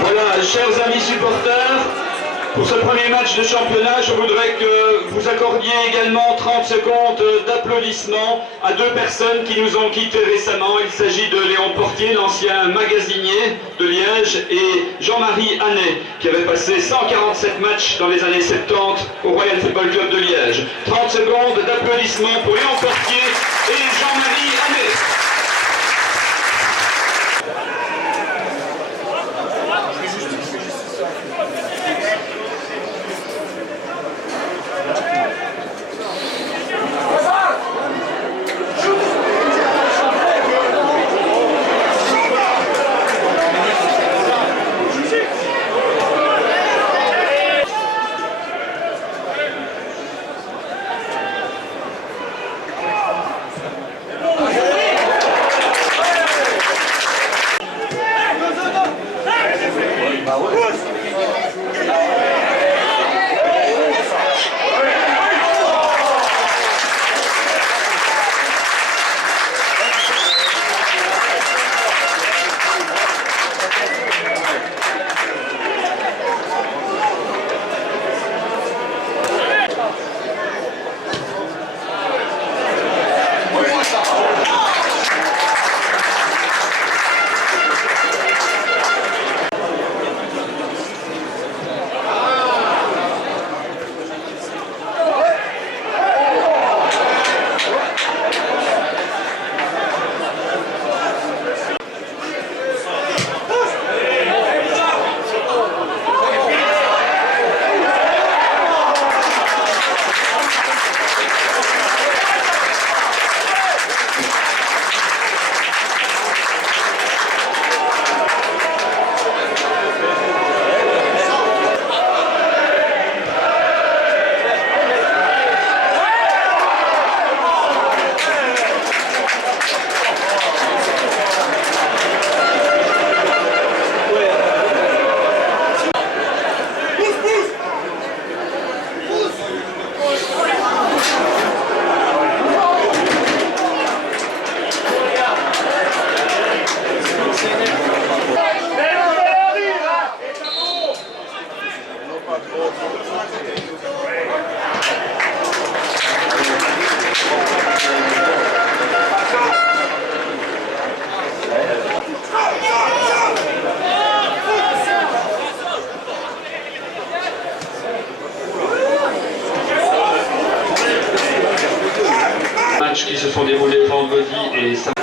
Voilà, chers amis supporters, pour ce premier match de championnat, je voudrais que vous accordiez également 30 secondes d'applaudissements à deux personnes qui nous ont quittés récemment. Il s'agit de Léon Portier, l'ancien magasinier de Liège, et Jean-Marie Hannet, qui avait passé 147 matchs dans les années 70 au Royal Football Club de Liège. 30 secondes d'applaudissements pour Léon Portier et Jean-Marie Hannet. Matchs qui se sont déroulés vendredi et samedi.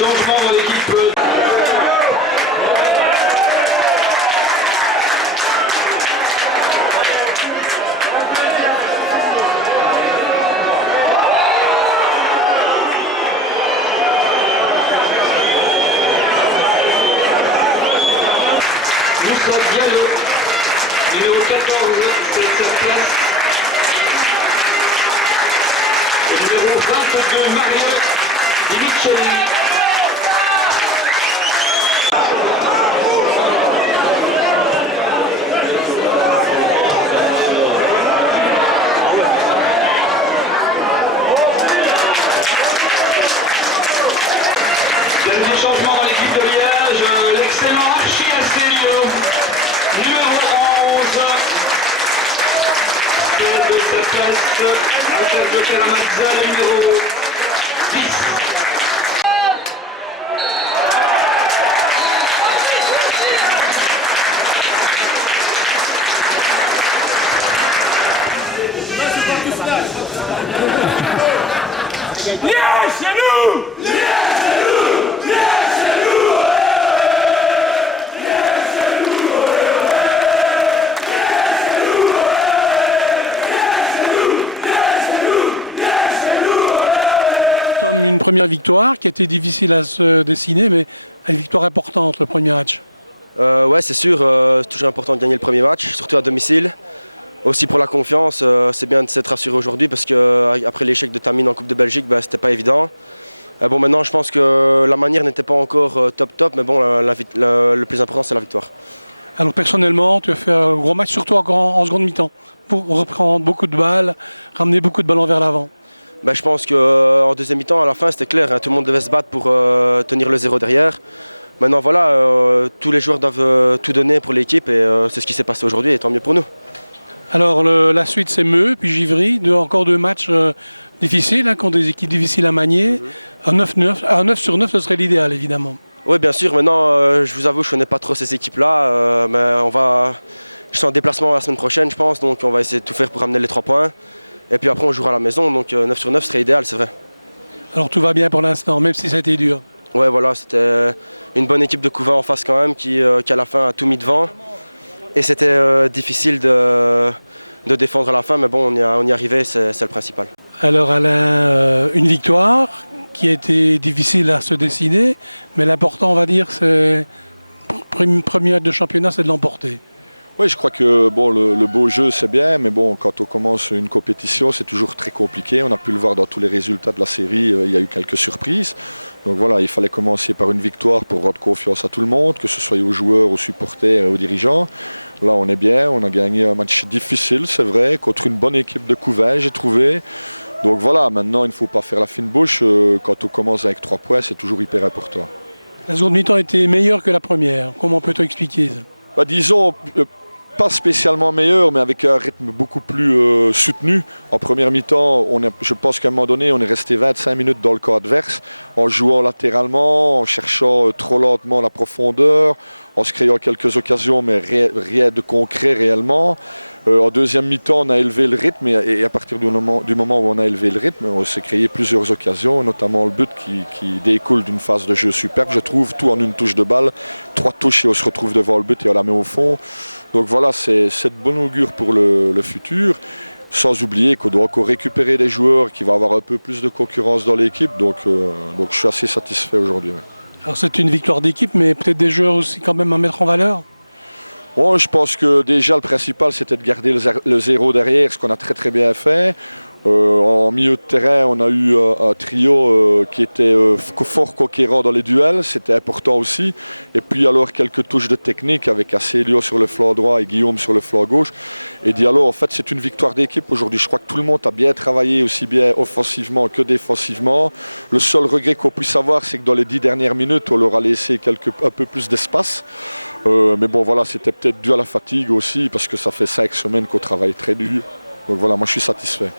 Changement dans l'équipe. Moussa Diallo, numéro 14, c'est cette place. Et numéro 22, Mario Di Micheli. Dernier changement dans l'équipe de Liège, l'excellent Archie Astelio, numéro 11, fait de sa place Sergio Caramazza, le numéro 10. Liège, c'est nous! Tom, une première victoire qui était difficile à se dessiner, mais une victoire importante, le premier match. Ouais, c'est sûr, c'est toujours important de gagner le premier match, surtout à domicile. Aussi pour la confiance, c'est bien de s'être rassuré aujourd'hui parce qu'après l'échec de Tamine en Coupe de Belgique, c'était pas évident. Bon, maintenant, je pense que la manière n'était pas encore top, mais bon, le plus important, c'est la victoire. Alors personnellement, tu as fait un gros match, surtout en seconde mi-temps, pour reprendre beaucoup de balles, ramener beaucoup de ballons vers l'avant. Je pense qu'en deuxième mi-temps, à la fin, c'était clair, hein, tout le monde devait se battre pour tenir le 0 derrière. Maintenant, voilà, tous les joueurs doivent tout donner pour l'équipe et c'est ce qui s'est passé aujourd'hui et tant mieux pour nous. Alors la suite, c'est Meux, puis Givry, encore deux matchs difficiles, hein, contre des équipes difficiles à manier. Un 9 sur 9, ce serait l'idéal, évidemment. Oui, bien sûr. Maintenant, je vous avoue, je ne connais pas trop ces équipes-là, mais je suis en déplacement la semaine prochaine, je pense, donc on va essayer de tout faire pour ramener les 3 points. Et puis après, on jouera à la maison, donc 9 sur 9 serait idéal, c'est vrai. Alors tout va bien pour l'instant, même si ça a été dur. Ouais, voilà, c'était une bonne équipe de Couvain en face quand même, qui à la fin a tout mis devant. Et c'était difficile de défendre à la fin, mais bon, on y arrivait, c'est le principal. Alors Alain, une victoire qui a été difficile à se dessiner, mais l'important, on va dire, c'est premier match de championnat, c'est de l'emporter. Oui, je crois que bon, le beau jeu c'est bien, mais bon, quand on commence une compétition, c'est toujours très compliqué. On a pu le voir dans tous les résultats de la série, il y a eu quelques surprises. Donc voilà, il fallait commencer par une victoire pour rendre confiance à tout le monde, que ce soit aux joueurs, aux supporters et aux dirigeants. Là, on est bien, on a gagné un match difficile, c'est vrai, contre une bonne équipe de Couvain, j'ai trouvé. Donc voilà, maintenant, il ne faut pas faire la fine bouche. Quand on commence avec 3 points, c'est toujours hyper important. La seconde mi-temps était meilleure que la première. Comment peut-on expliquer ça? Disons, pas spécialement meilleur, mais avec un rythme beaucoup plus soutenu. En première mi-temps, je pense qu'à un moment donné, on est resté 25 minutes dans le camp adverse, en jouant latéralement, en cherchant trop lentement la profondeur, en se créant quelques occasions, mais rien de concret réellement. En deuxième mi-temps, on a élevé le rythme et à partir du moment où on a élevé le rythme, on s'est créé plusieurs occasions, notamment le but qui découle d'une phase de jeu superbe, je trouve, tout en une touche de balle, 3 touches et on se retrouve devant le but et on la met au fond. Donc voilà, c'est de bon augure pour le futur, sans oublier qu'on doit encore récupérer des joueurs, qu'il va y avoir un peu plus de concurrence dans l'équipe, donc je suis assez satisfait aujourd'hui. Ouais. Alors c'est une victoire d'équipe, mais peut-être des joueurs aussi quand même à mettre en valeur? Bon, je pense que déjà le principal c'était de garder le 0 derrière, ce qu'on a très très bien fait. En milieu de terrain, on a eu un trio qui était fort conquérant dans les duels, c'était important aussi. Et puis alors quelques touches de technique avec Asselio sur le flanc droit et Guillaume sur le flanc gauche. Et Diallo, en fait, c'est une victoire d'équipe aujourd'hui. Je crois que tout le monde a bien travaillé, aussi bien offensivement que défensivement. Le seul regret qu'on puisse avoir, c'est que dans les 10 dernières minutes, on leur a laissé un peu plus d'espace. Mais bon, voilà, c'était peut-être dû à la fatigue aussi, parce que ça fait 5 semaines qu'on travaille très dur. Donc voilà, moi je suis satisfait.